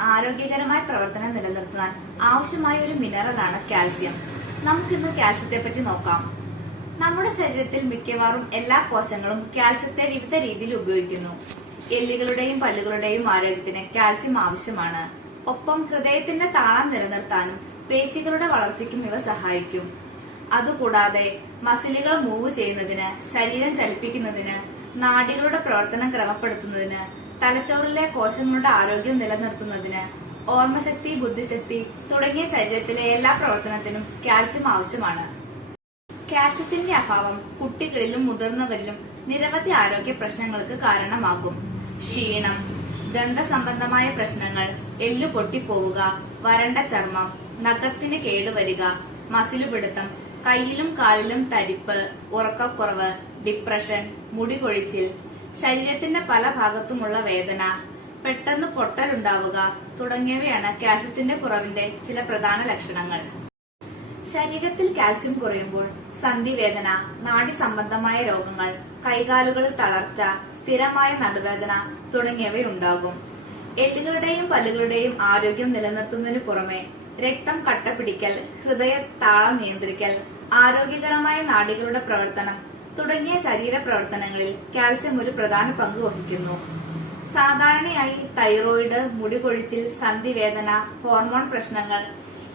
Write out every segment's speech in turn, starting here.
ആരോഗ്യകരമായ പ്രവർത്തനം നിലനിർത്താൻ ആവശ്യമായ ഒരു മിനറലാണ് കാൽസ്യം നമുക്കിന്ന് കാൽസ്യത്തെ പറ്റി നോക്കാം. നമ്മുടെ ശരീരത്തിൽ മിക്കവാറും എല്ലാ കോശങ്ങളും കാൽസ്യത്തെ വിവിധ രീതിയിൽ ഉപയോഗിക്കുന്നു. എല്ലുകളുടെയും പല്ലുകളുടെയും ആരോഗ്യത്തിന് കാൽസ്യം ആവശ്യമാണ്. ഒപ്പം ഹൃദയത്തിന്റെ താളം നിലനിർത്താനും പേശികളുടെ വളർച്ചയ്ക്കും ഇവ സഹായിക്കും. അതുകൂടാതെ മസിലുകൾ മൂവ് ചെയ്യുന്നതിന് ശരീരം ചലിപ്പിക്കുന്നതിന് നാടികളുടെ പ്രവർത്തനം ക്രമപ്പെടുത്തുന്നതിന് തലച്ചോറിലെ കോശങ്ങളുടെ ആരോഗ്യം നിലനിർത്തുന്നതിന് ഓർമ്മശക്തി ബുദ്ധിശക്തി തുടങ്ങിയ ശരീരത്തിലെ എല്ലാ പ്രവർത്തനത്തിനും കാൽസ്യം ആവശ്യമാണ്. കാൽസ്യത്തിന്റെ അഭാവം കുട്ടികളിലും മുതിർന്നവരിലും നിരവധി ആരോഗ്യ പ്രശ്നങ്ങൾക്ക് കാരണമാകും. ക്ഷീണം ദന്ത സംബന്ധമായ പ്രശ്നങ്ങൾ എല്ലു പൊട്ടിപ്പോവുക വരണ്ട ചർമ്മം നഖത്തിന് കേടുവരിക മസിലുപിടുത്തം കയ്യിലും കാലിലും തരിപ്പ് ഉറക്കക്കുറവ് ഡിപ്രഷൻ മുടി കൊഴിച്ചിൽ ശരീരത്തിന്റെ പല ഭാഗത്തുമുള്ള വേദന പെട്ടെന്ന് പൊട്ടലുണ്ടാവുക തുടങ്ങിയവയാണ് കാൽസ്യത്തിന്റെ കുറവിന്റെ ചില പ്രധാന ലക്ഷണങ്ങൾ. ശരീരത്തിൽ കാൽസ്യം കുറയുമ്പോൾ സന്ധിവേദന നാഡി സംബന്ധമായ രോഗങ്ങൾ കൈകാലുകളിൽ തളർച്ച സ്ഥിരമായ നടുവേദന തുടങ്ങിയവയുണ്ടാകും. എല്ലുകളുടെയും പല്ലുകളുടെയും ആരോഗ്യം നിലനിർത്തുന്നതിനു പുറമെ രക്തം കട്ടപിടിക്കൽ ഹൃദയ താളം നിയന്ത്രിക്കൽ ആരോഗ്യകരമായ നാഡികളുടെ പ്രവർത്തനം തുടങ്ങിയ ശരീര പ്രവർത്തനങ്ങളിൽ കാൽസ്യം ഒരു പ്രധാന പങ്ക് വഹിക്കുന്നു. സാധാരണയായി തൈറോയിഡ് മുടികൊഴിച്ചിൽ സന്ധിവേദന ഹോർമോൺ പ്രശ്നങ്ങൾ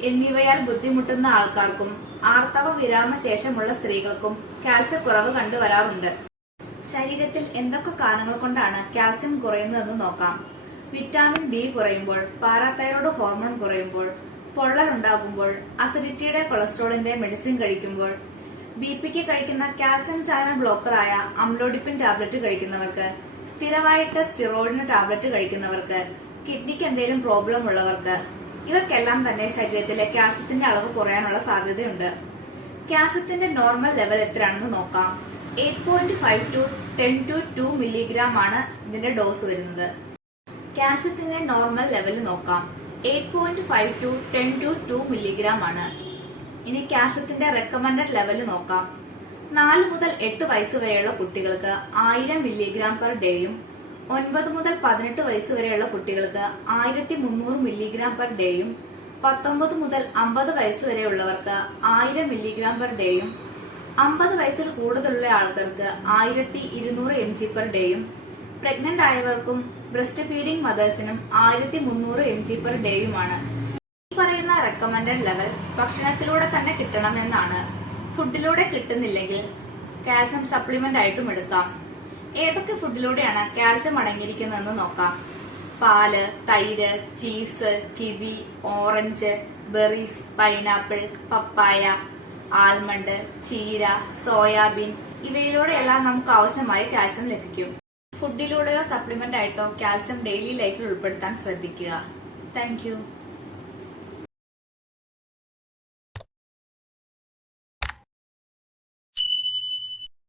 എന്നിവയാൽ ബുദ്ധിമുട്ടുന്ന ആൾക്കാർക്കും ആർത്തവ വിരാമ ശേഷമുള്ള സ്ത്രീകൾക്കും കാൽസ്യക്കുറവ് കണ്ടുവരാറുണ്ട്. ശരീരത്തിൽ എന്തൊക്കെ കാരണങ്ങൾ കൊണ്ടാണ് കാൽസ്യം കുറയുന്നതെന്ന് നോക്കാം. വിറ്റാമിൻ ഡി കുറയുമ്പോൾ പാരാതൈറോയ്ഡ് ഹോർമോൺ കുറയുമ്പോൾ പൊള്ളൽ ഉണ്ടാകുമ്പോൾ അസിഡിറ്റിയുടെ കൊളസ്ട്രോളിന്റെ മെഡിസിൻ കഴിക്കുമ്പോൾ ബി പിക്ക് കഴിക്കുന്ന കാൽസ്യം ചാനൽ ബ്ലോക്കറായ അംലോഡിപ്പിൻ ടാബ്ലറ്റ് കഴിക്കുന്നവർക്ക് സ്ഥിരമായിട്ട് സ്റ്റിറോയിഡിന് ടാബ്ലറ്റ് കഴിക്കുന്നവർക്ക് കിഡ്നിക്ക് എന്തെങ്കിലും പ്രോബ്ലം ഉള്ളവർക്ക് ഇവർക്കെല്ലാം തന്നെ ശരീരത്തിലെ കാൽസ്യത്തിന്റെ അളവ് കുറയാനുള്ള സാധ്യതയുണ്ട്. കാൽസ്യത്തിന്റെ നോർമൽ ലെവൽ എത്രയാണെന്ന് നോക്കാം. Eight point five to ten two two milligram ആണ് ഇതിന്റെ ഡോസ് വരുന്നത്. കാൽസ്യത്തിന്റെ നോർമൽ ലെവൽ നോക്കാം. Eight point five to ten two two milligram ആണ്. ഇനി കാൽസ്യത്തിന്റെ റെക്കമെൻഡഡ് ലെവൽ നോക്കാം. നാല് മുതൽ എട്ട് വയസ്സ് വരെയുള്ള കുട്ടികൾക്ക് ആയിരം മില്ലിഗ്രാം പെർ ഡേയും ഒൻപത് മുതൽ പതിനെട്ട് വയസ്സ് വരെയുള്ള കുട്ടികൾക്ക് ആയിരത്തി മുന്നൂറ് മില്ലിഗ്രാം പെർ ഡേയും പത്തൊമ്പത് മുതൽ അമ്പത് വയസ്സ് വരെയുള്ളവർക്ക് ആയിരം മില്ലിഗ്രാം പെർ ഡേയും അമ്പത് വയസ്സിൽ കൂടുതലുള്ള ആൾക്കാർക്ക് ആയിരത്തി ഇരുന്നൂറ് എം ജി പെർ ഡേയും പ്രഗ്നന്റ് ആയവർക്കും ബ്രസ്റ്റ് ഫീഡിംഗ് മദേഴ്സിനും ആയിരത്തി മുന്നൂറ് എം ജി പെർ ഡേയുമാണ് പറയുന്ന റെക്കമെൻഡഡ് ലെവൽ ഭക്ഷണത്തിലൂടെ തന്നെ കിട്ടണമെന്നാണ്. ഫുഡിലൂടെ കിട്ടുന്നില്ലെങ്കിൽ കാൽസ്യം സപ്ലിമെന്റ് ആയിട്ടും എടുക്കാം. ഏതൊക്കെ ഫുഡിലൂടെയാണ് കാൽസ്യം അടങ്ങിയിരിക്കുന്നതെന്ന് നോക്കാം. പാൽ തൈര് cheese kiwi orange berries pineapple papaya almond ചീര സോയാബീൻ ഇവയിലൂടെയെല്ലാം നമുക്ക് ആവശ്യമായ കാൽസ്യം ലഭിക്കും. ഫുഡിലൂടെയോ സപ്ലിമെന്റ് ആയിട്ടോ കാൽസ്യം ഡെയിലി ലൈഫിൽ ഉൾപ്പെടുത്താൻ ശ്രദ്ധിക്കുക. താങ്ക്